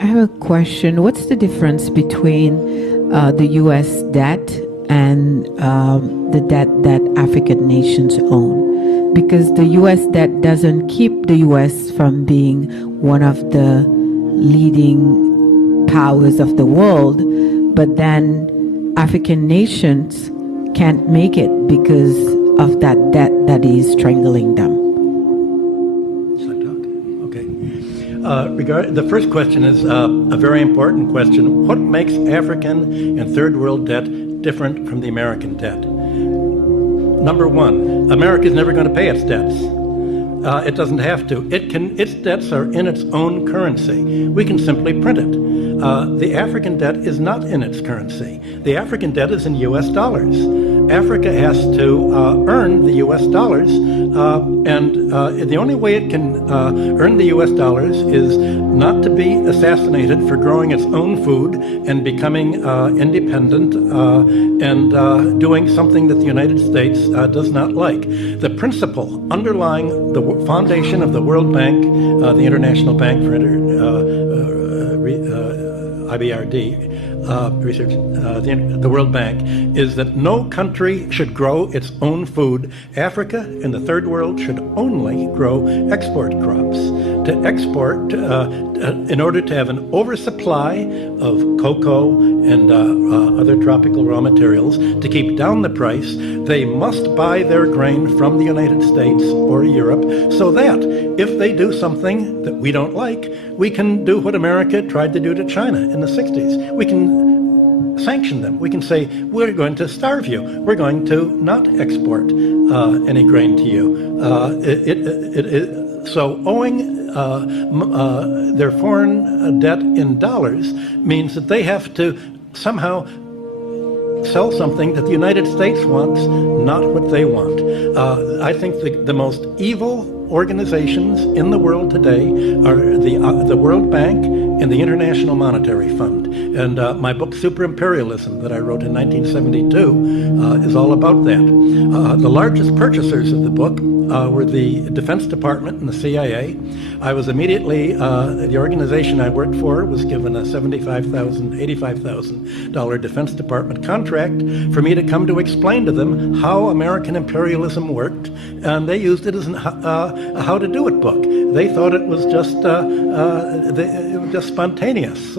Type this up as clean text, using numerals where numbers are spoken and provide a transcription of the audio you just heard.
I have a question. What's the difference between the U.S. debt and the debt that African nations own? Because the U.S. debt doesn't keep the U.S. from being one of the leading powers of the world, but then African nations can't make it because of that debt that is strangling them. The first question is a very important question. What makes African and third world debt different from the American debt? Number one, America is never going to pay its debts. It doesn't have to. Its debts are in its own currency. We can simply print it. The African debt is not in its currency. The African debt is in U.S. dollars. Africa has to earn the U.S. dollars, and the only way it can earn the U.S. dollars is not to be assassinated for growing its own food and becoming independent and doing something that the United States does not like. The principle underlying the foundation of the World Bank, the International Bank for IBRD, research, the World Bank, is that no country should grow its own food. Africa and the third world should only grow export crops. To export, in order to have an oversupply of cocoa and other tropical raw materials, to keep down the price, they must buy their grain from the United States or Europe, so that if they do something that we don't like, we can do what America tried to do to China in the 60s. We can sanction them. We can say, we're going to starve you. We're going to not export any grain to you. So owing their foreign debt in dollars means that they have to somehow sell something that the United States wants, not what they want. I think the most evil organizations in the world today are the World Bank and the International Monetary Fund. And my book, Super Imperialism, that I wrote in 1972, is all about that. The largest purchasers of the book were the Defense Department and the CIA. I was immediately, the organization I worked for was given a $75,000, $85,000 Defense Department contract for me to come to explain to them how American imperialism worked, and they used it as a how to do it book. They thought it was just spontaneous.